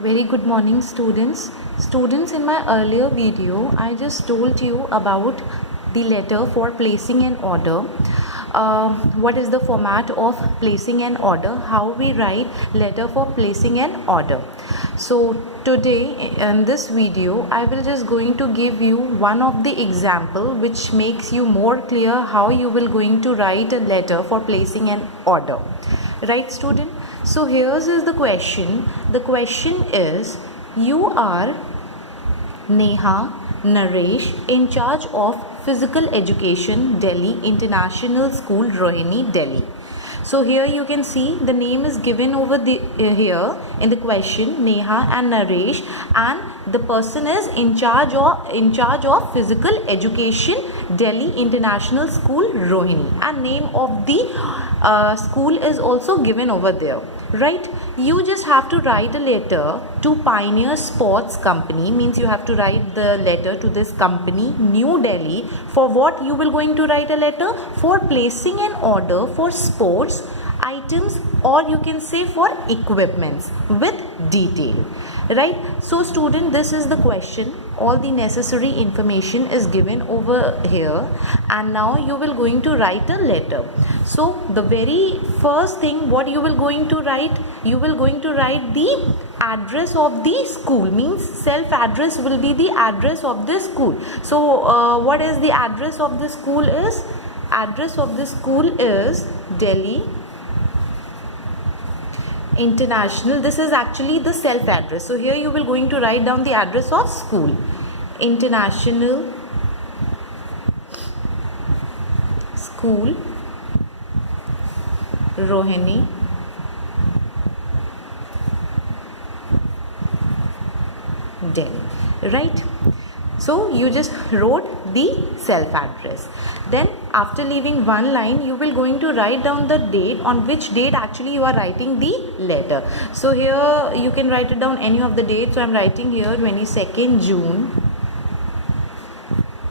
Very good morning, students. Students, in my earlier video, I just told you about the letter for placing an order. What is the format of placing an order? How we write letter for placing an order. So today in this video, I will just going to give you one of the example which makes you more clear how you will going to write a letter for placing an order. Right, student? So here's is the question. The question is, you are Neha Naresh, in charge of physical education, Delhi International School, Rohini, Delhi. So here you can see the name is given over the here in the question, Neha and Naresh, and the person is in charge of physical education, Delhi International School, Rohini, and name of the school is also given over there. Right, you just have to write a letter to Pioneer Sports Company, means you have to write the letter to this company, New Delhi. For what you will going to write a letter? For placing an order for sports items, or you can say for equipments with detail. Right, so student, this is the question. All the necessary information is given over here, and now you will going to write a letter. So the very first thing what you will going to write, you will going to write the address of the school, means self address will be the address of the school. So what is the address of the school is? Address of the school is Delhi International. This is actually the self address. So here you will going to write down the address of school, International School, Rohini, Delhi. Right, so you just wrote the self address. Then after leaving one line, you will going to write down the date, on which date actually you are writing the letter. So here you can write it down any of the dates. So I am writing here 22nd June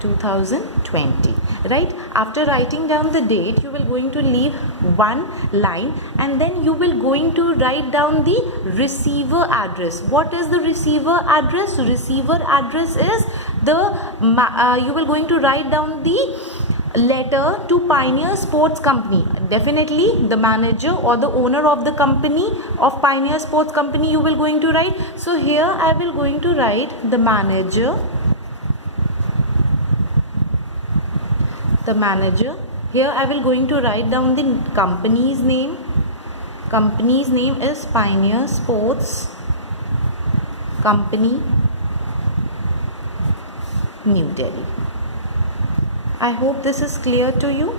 2020. Right, after writing down the date, you will going to leave one line, and then you will going to write down the receiver address. What is the receiver address? Receiver address is the you will going to write down the letter to Pioneer Sports Company. Definitely the manager or the owner of the company of Pioneer Sports Company you will going to write. So here I will going to write the manager. Here I will going to write down the company's name. Company's name is Pioneer Sports Company, New Delhi. I hope this is clear to you.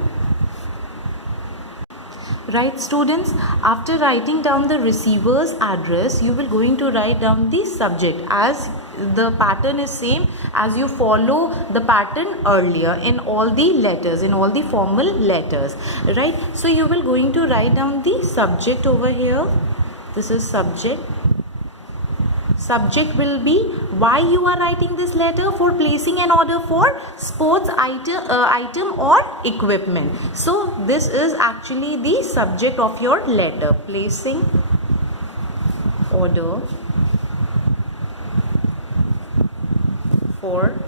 Right, students, after writing down the receiver's address, you will going to write down the subject, as the pattern is same as you follow the pattern earlier in all the letters, in all the formal letters. Right, so you will going to write down the subject over here. This is subject. Subject will be why you are writing this letter, for placing an order for sports item or equipment. So this is actually the subject of your letter, placing order for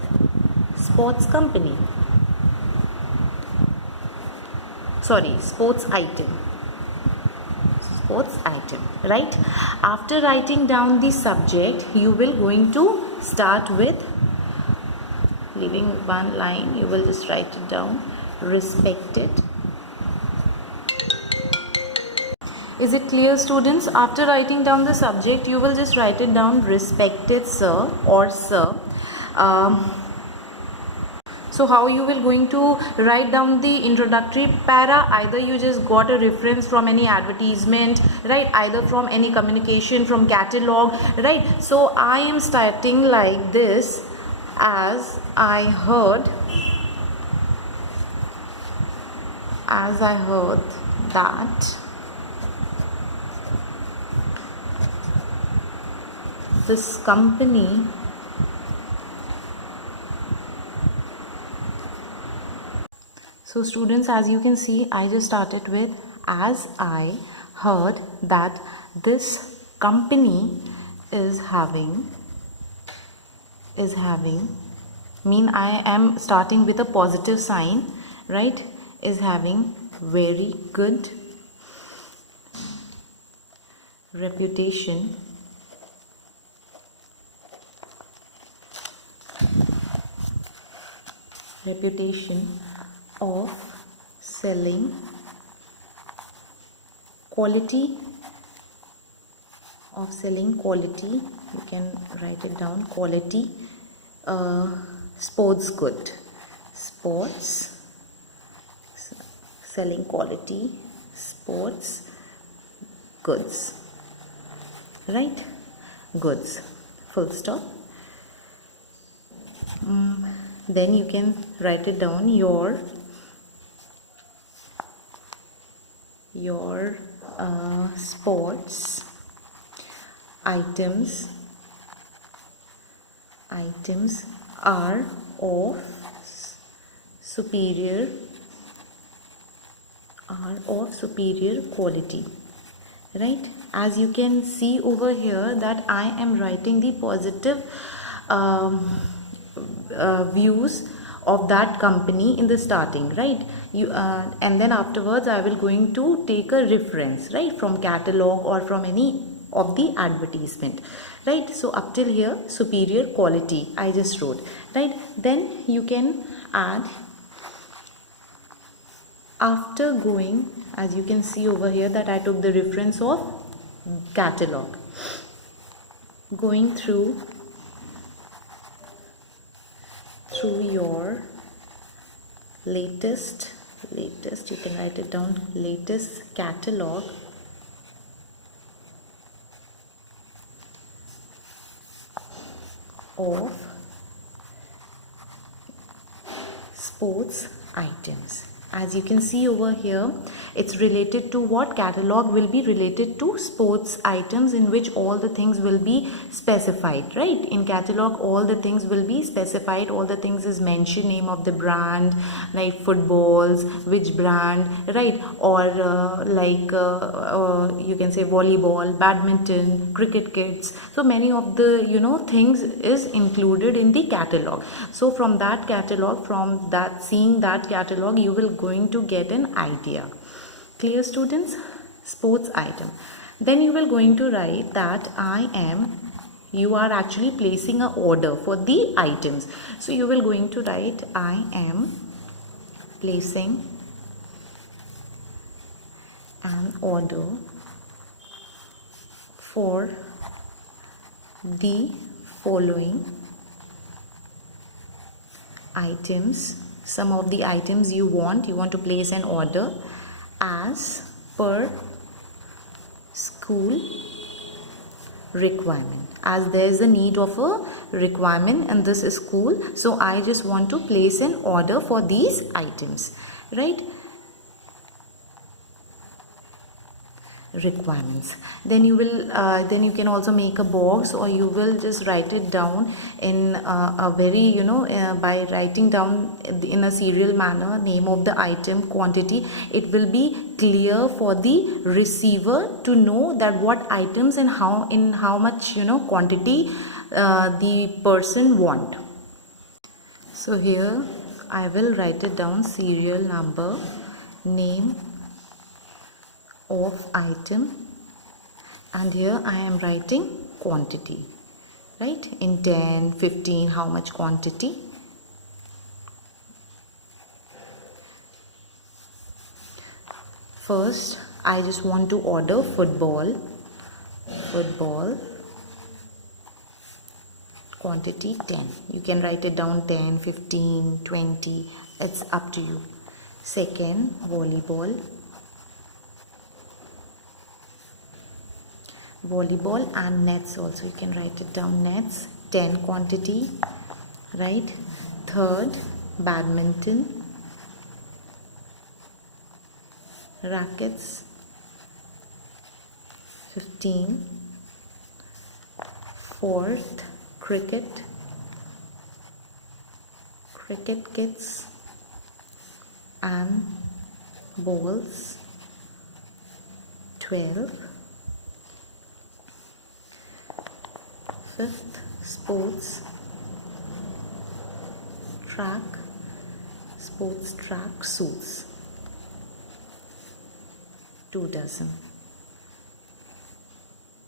sports company. Sorry, sports item. Sports item. Right, after writing down the subject, you will going to start with, leaving one line, you will just write it down, respected. Is it clear, students? After writing down the subject, you will just write it down, respected sir or sir. So how you will going to write down the introductory para? Either you just got a reference from any advertisement, right, either from any communication, from catalog, right. So I am starting like this, as I heard that this company So students, as you can see, I just started with, as I heard that this company is having mean I am starting with a positive sign, right? Is having very good reputation of selling quality you can write it down, quality sports good, selling quality sports goods, right? Goods, full stop. Then you can write it down, your sports items are of superior quality, right? As you can see over here that I am writing the positive views of that company in the starting, right? And then afterwards I will going to take a reference, right, from catalog or from any of the advertisement, right? So up till here superior quality I just wrote, right? Then you can add, after going, as you can see over here that I took the reference of catalog, going through your latest you can write it down, latest catalog of sports items. As you can see over here, it's related to what? Catalog will be related to sports items, in which all the things will be specified, right? In catalog all the things will be specified, all the things is mentioned, name of the brand, like footballs, which brand, right? Or you can say volleyball, badminton, cricket kits. So many of the things is included in the catalog. So from that catalog, seeing that catalog, you will going to get an idea. Clear, students? Sports item. Then you will going to write that you are actually placing an order for the items. So you will going to write, I am placing an order for the following items. Some of the items you want to place an order as per school requirement, as there is a need of a requirement in this school. So I just want to place an order for these items, right? Requirements. Then you will then you can also make a box, or you will just write it down in a very by writing down in a serial manner, name of the item, quantity. It will be clear for the receiver to know that what items and how much quantity the person want. So here I will write it down, serial number, name of item, and here I am writing quantity, right? In 10, 15, how much quantity. First I just want to order football, quantity 10. You can write it down 10, 15, 20, it's up to you. Second, volleyball and nets also, you can write it down, nets 10 quantity, right? Third, badminton rackets 15. Fourth, cricket kits and balls 12. Fifth, sports track suits, 2 dozen.